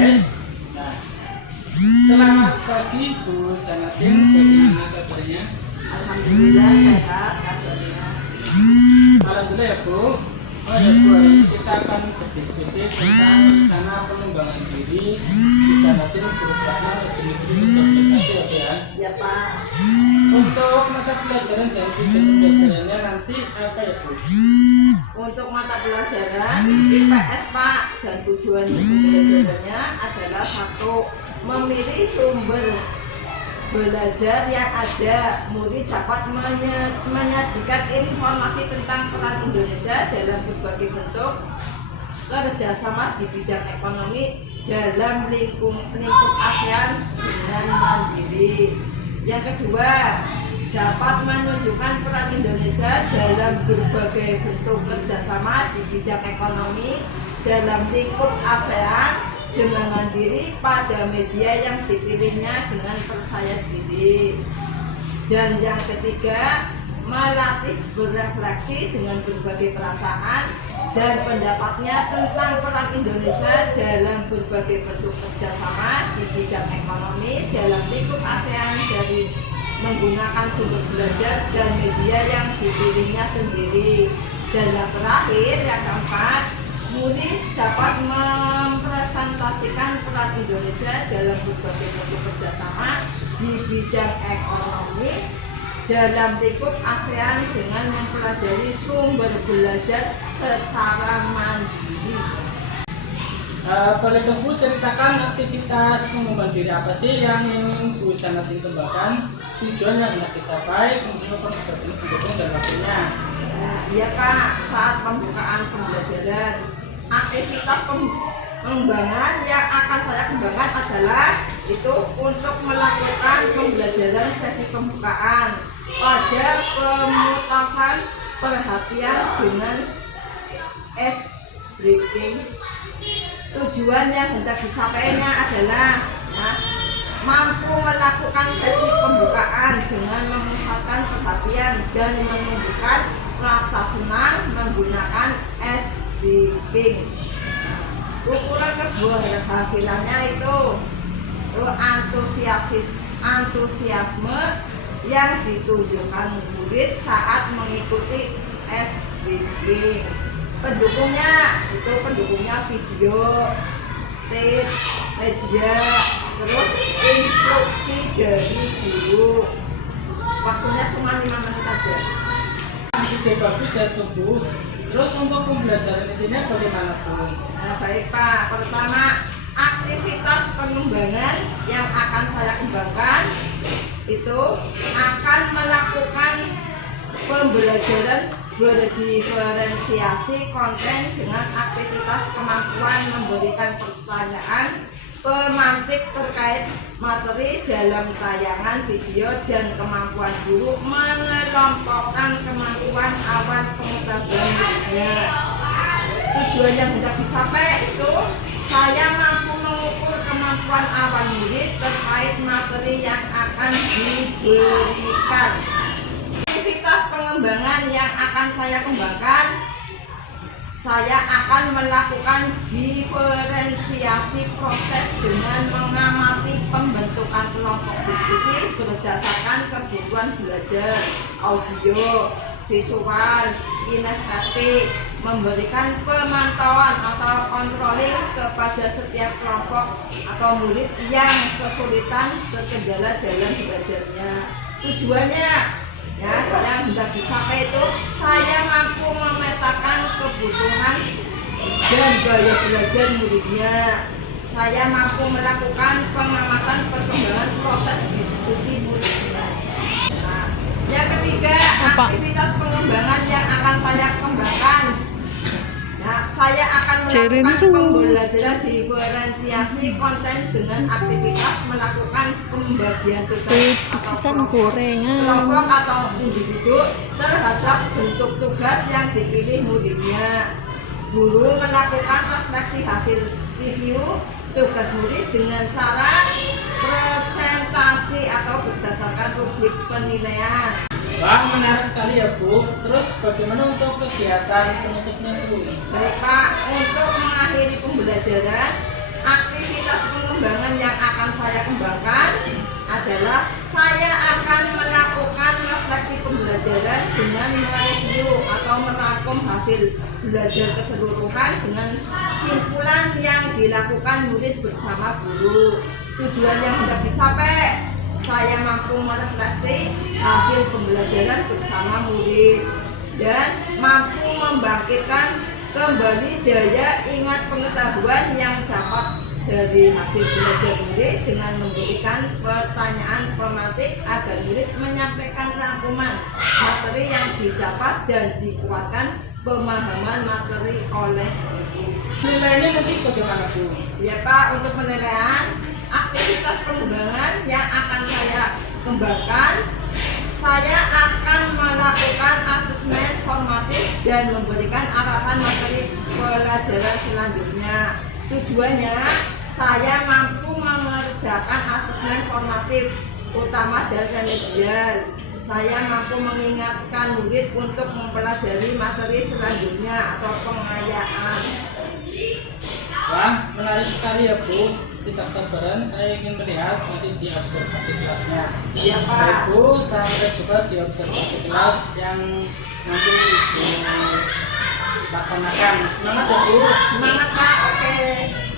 guys. Nah, selamat pagi Bu Janatin, bagaimana kabarnya? Alhamdulillah sehat kabarnya. Alhamdulillah ya Bu. Oh ya Bu, hari ini kita akan berdiskusi tentang rencana pengembangan diri di Janatin Berkelasnya Resolusi 2021 ya. Ya Pak. Untuk mata pelajaran dan tujuan pembelajarannya nanti apa ya Bu? Untuk mata pelajaran IPS Pak, dan tujuan pembelajarannya adalah satu, memilih sumber belajar yang ada. Murid dapat menyajikan informasi tentang peran Indonesia dalam berbagai bentuk kerjasama di bidang ekonomi dalam lingkup ASEAN dengan mandiri. Yang kedua, dapat menunjukkan peran Indonesia dalam berbagai bentuk kerjasama di bidang ekonomi dalam lingkup ASEAN dengan mandiri pada media yang dipilihnya dengan percaya diri. Dan yang ketiga, melatih berefleksi dengan berbagai perasaan dan pendapatnya tentang peran Indonesia dalam berbagai bentuk kerjasama di bidang ekonomi dalam lingkup ASEAN dari menggunakan sumber belajar dan media yang dipilihnya sendiri. Dan yang terakhir, yang keempat, murid dapat mempresentasikan peran Indonesia dalam berbagai bentuk kerjasama di bidang ekonomi dalam lingkup ASEAN dengan mempelajari sumber belajar secara mandiri. Boleh dong Bu ceritakan aktivitas pengembangan diri apa sih yang ingin Bu Janatin kembangkan, tujuan yang hendak dicapai, kemudian konsentrasi pendukung dan waktunya. Ya Pak, saat pembukaan pembelajaran, aktivitas pengembangan yang akan saya kembangkan adalah itu untuk melakukan pembelajaran sesi pembukaan pada pemutasan perhatian dengan ice breaking. Tujuan yang hendak dicapainya adalah mampu melakukan sesi pembukaan dengan memusatkan perhatian dan menunjukkan rasa senang menggunakan ice breaking. Ukuran keberhasilannya itu antusiasme yang ditunjukkan murid saat mengikuti SBB. Pendukungnya video, tips, media, terus instruksi dari guru. Waktunya cuma 5 menit aja. Ide bagus ya tuh Bu. Terus untuk pembelajaran intinya bagaimana Bu? Nah, baik Pak. Pertama, aktivitas pengembangan yang akan saya kembangkan itu akan melakukan pembelajaran berdiferensiasi konten dengan aktivitas kemampuan memberikan pertanyaan pemantik terkait materi dalam tayangan video dan kemampuan guru mengelompokkan kemampuan awan pengetahuannya. Tujuan yang hendak dicapai itu saya mampu mengukur kemampuan awan murid terkait materi yang akan diberikan. Aktivitas pengembangan yang akan saya kembangkan, saya akan melakukan diferensiasi proses dengan mengamati pembentukan kelompok diskusi berdasarkan kebutuhan belajar, audio, visual, kinestetik, memberikan pemantauan atau controlling kepada setiap kelompok atau murid yang kesulitan terkendala dalam belajarnya. Tujuannya yang hendak dicapai itu saya mampu memetakan kebutuhan dan gaya belajar muridnya. Saya mampu melakukan pengamatan perkembangan proses diskusi muridnya. Nah, yang ketiga, aktivitas pengembangan yang akan saya kembangkan. Saya akan melakukan pembelajaran diferensiasi konten dengan aktivitas melakukan pembagian tugas atau kelompok atau individu terhadap bentuk tugas yang dipilih muridnya. Guru melakukan refleksi hasil review tugas murid dengan cara presentasi atau berdasarkan rubrik penilaian. Wah, menarik sekali ya Bu. Terus bagaimana untuk kegiatan penutupnya Bu? Baik Pak, untuk mengakhiri pembelajaran, aktivitas kembangkan adalah saya akan melakukan refleksi pembelajaran dengan mereview atau merangkum hasil belajar keseluruhan dengan simpulan yang dilakukan murid bersama guru. Tujuan yang hendak dicapai, saya mampu merefleksi hasil pembelajaran bersama murid dan mampu membangkitkan kembali daya ingat pengetahuan yang dapat dari hasil belajar murid dengan memberikan pertanyaan formatif agar murid menyampaikan rangkuman materi yang didapat dan dikuatkan pemahaman materi oleh guru. Nilainya nanti bagaimana Bu? Ya Pak, untuk penilaian aktivitas pengembangan yang akan saya kembangkan, saya akan melakukan asesmen formatif dan memberikan arahan materi pelajaran selanjutnya. Tujuannya, saya mampu mengerjakan asesmen formatif utama dan remedial. Saya mampu mengingatkan murid untuk mempelajari materi selanjutnya atau pengayaan. Wah, menarik sekali ya Bu. Kita sabaran, saya ingin melihat nanti di observasi kelasnya. Iya Pak. Baik Bu, sampai jumpa di observasi kelas yang nanti Ibu laksanakan. Semangat ya Bu. Semangat Pak, oke.